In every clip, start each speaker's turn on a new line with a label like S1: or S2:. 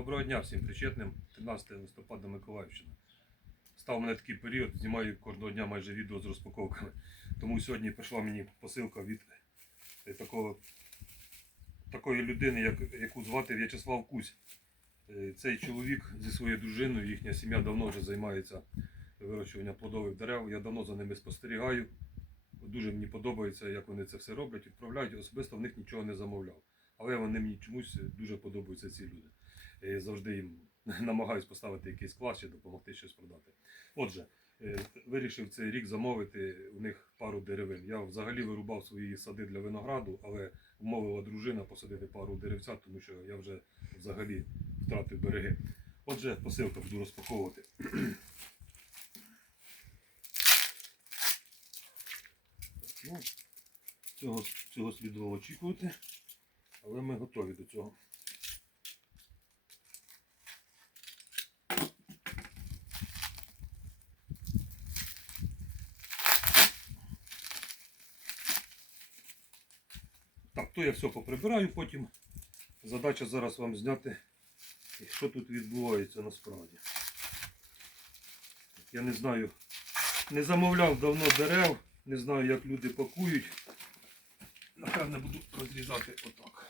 S1: Доброго дня всім причетним. 13 листопада Миколаївщина. Став у мене такий період, знімаю кожного дня майже відео з розпаковками. Тому сьогодні прийшла мені посилка від е, такого, такої людини, як, яку звати В'ячеслав Кузь. Е, Цей чоловік зі своєю дружиною, їхня сім'я давно вже займається вирощуванням плодових дерев. Я давно за ними спостерігаю. Дуже мені подобається, як вони це все роблять, відправляють. Особисто в них нічого не замовляв. Але вони мені чомусь дуже подобаються ці люди. Е, Завжди їм намагаюсь поставити якийсь клас чи допомогти щось продати. Отже, е, вирішив цей рік замовити у них пару деревин. Я взагалі вирубав свої сади для винограду, але вмовила дружина посадити пару деревця, тому що я вже взагалі втратив береги. Отже, посилка буду розпаковувати. Ну, цього, цього слідувало очікувати, але ми готові до цього. Так, то я все поприбираю потім. Задача зараз вам зняти, що тут відбувається насправді. Я не знаю, не замовляв давно дерев, не знаю, як люди пакують. Напевне, буду розрізати отак.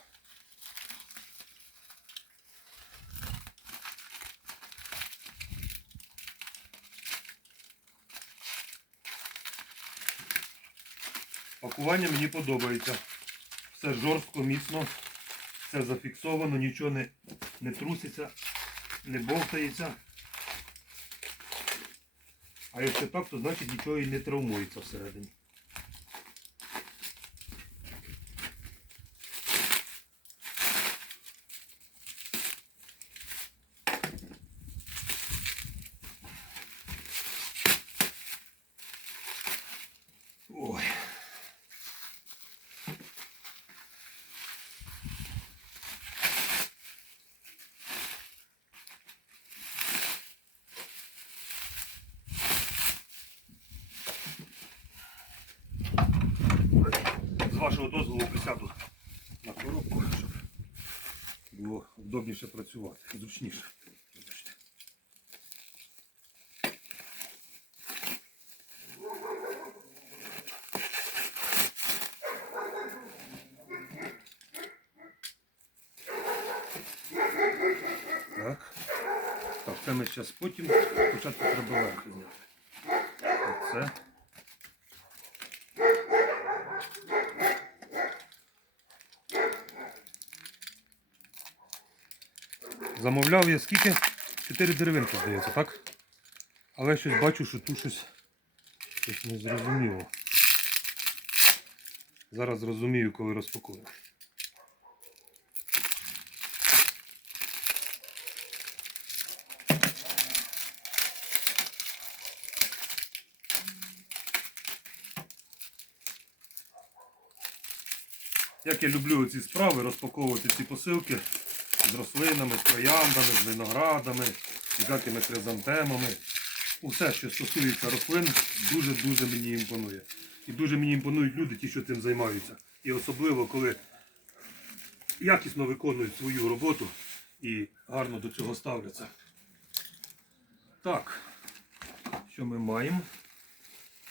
S1: Пакування мені подобається. Все жорстко, міцно, все зафіксовано, нічого не, не труситься, не бовтається. А якщо так, то значить нічого і не травмується всередині. Ой. З вашого дозволу присяду на коробку, щоб було удобніше працювати, зручніше. Так. Так, це ми зараз потім. Спочатку треба верх зняти. Оце. Замовляв я скільки? Чотири деревинки, здається, так? Але щось бачу, що тут щось, щось не. Зараз зрозумію, коли розпакую. Як я люблю ці справи, розпаковувати ці посилки з рослинами, з трояндами, з виноградами, з всякими хризантемами. Усе, що стосується рослин, дуже-дуже мені імпонує. І дуже мені імпонують люди, ті, що цим займаються. І особливо, коли якісно виконують свою роботу і гарно до цього ставляться. Так, що ми маємо?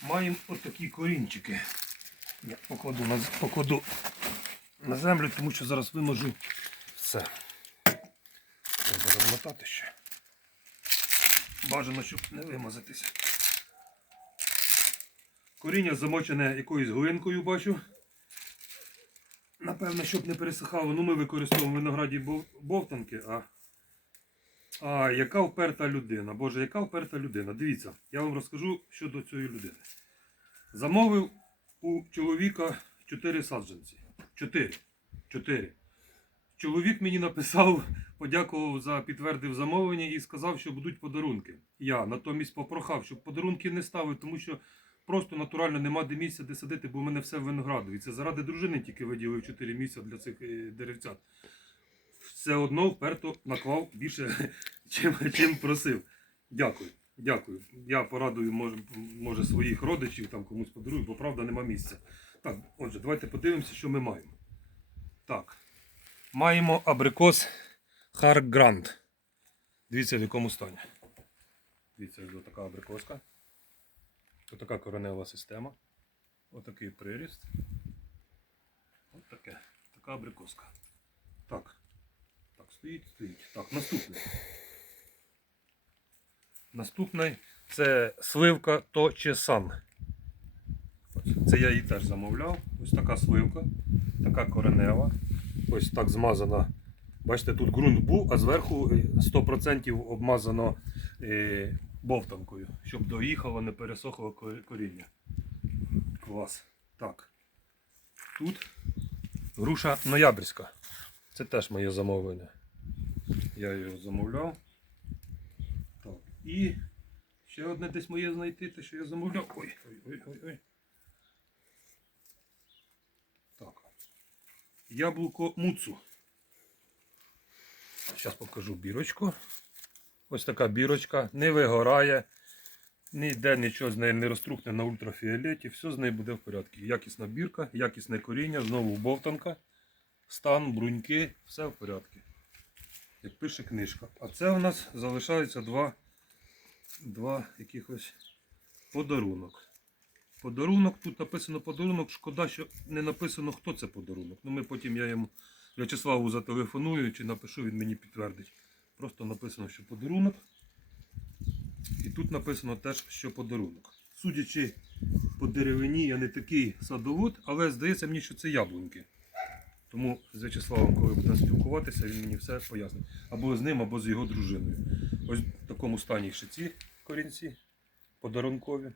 S1: Маємо отакі корінчики. Я покладу на, покладу на землю, тому що зараз виможу все. Треба розмотати ще. Бажано, щоб не вимазатися. Коріння замочене якоюсь глинкою, бачу. Напевно, щоб не пересихало, ну ми використовуємо в винограді бовтанки, а. А, яка вперта людина. Боже, яка вперта людина. Дивіться, я вам розкажу щодо цієї людини. Замовив у чоловіка 4 саджанці. 4. 4. Чоловік мені написав, подякував за підтвердив замовлення і сказав, що будуть подарунки. Я натомість попрохав, щоб подарунки не ставив, тому що просто натурально нема де місця, де садити, бо в мене все в винограду. І це заради дружини тільки виділив 4 місця для цих е, деревцят. Все одно вперто наклав більше, чим, чим просив. Дякую. Дякую. Я порадую, може, може своїх родичів там комусь подарую, бо правда нема місця. Так, отже, давайте подивимося, що ми маємо. Так. Маємо абрикос Харк Грант. Дивіться, в якому стані. Дивіться, ось така абрикоска. Ось така коренева система. Отакий приріст. Ось таке. Така абрикоска. Так. Так, стоїть, стоїть. Так, наступний. Наступний це сливка Точесан. Це я її теж замовляв. Ось така сливка, така коренева. Ось так змазана. Бачите, тут ґрунт був, а зверху е, 100% обмазано е, бовтанкою, щоб доїхало, не пересохло коріння. Клас. Так. Тут груша ноябрьська. Це теж моє замовлення. Я його замовляв. Так. І ще одне десь моє знайти, те, що я замовляв. Ой, ой, ой, ой, ой. Так. Яблуко муцу. Зараз покажу бірочку. Ось така бірочка. Не вигорає. Ніде нічого з нею не розтрухне на ультрафіолеті. Все з нею буде в порядку. Якісна бірка, якісне коріння, знову бовтанка, стан, бруньки, все в порядку. Як пише книжка. А це у нас залишаються два, два якихось подарунок. Подарунок, тут написано подарунок. Шкода, що не написано, хто це подарунок. Ну, ми потім я йому В'ячеславу зателефоную чи напишу, він мені підтвердить. Просто написано, що подарунок. І тут написано теж, що подарунок. Судячи по деревині, я не такий садовод, але здається мені, що це яблуньки. Тому з В'ячеславом, коли будемо спілкуватися, він мені все пояснить. Або з ним, або з його дружиною. Ось в такому стані ще ці корінці подарункові.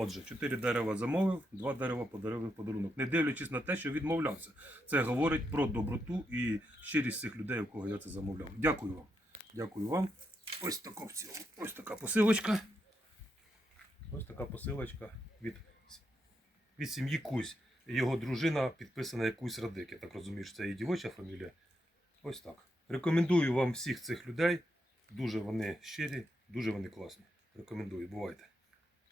S1: Отже, чотири дерева замовив, два дерева подарили в подарунок. Не дивлячись на те, що відмовлявся. Це говорить про доброту і щирість цих людей, у кого я це замовляв. Дякую вам. Дякую вам. Ось тако в цілому. Ось така посилочка. Ось така посилочка від, від сім'ї Кусь. Його дружина підписана як Кусь Радик. Я так розумію, що це її дівоча фамілія. Ось так. Рекомендую вам всіх цих людей. Дуже вони щирі, дуже вони класні. Рекомендую, бувайте.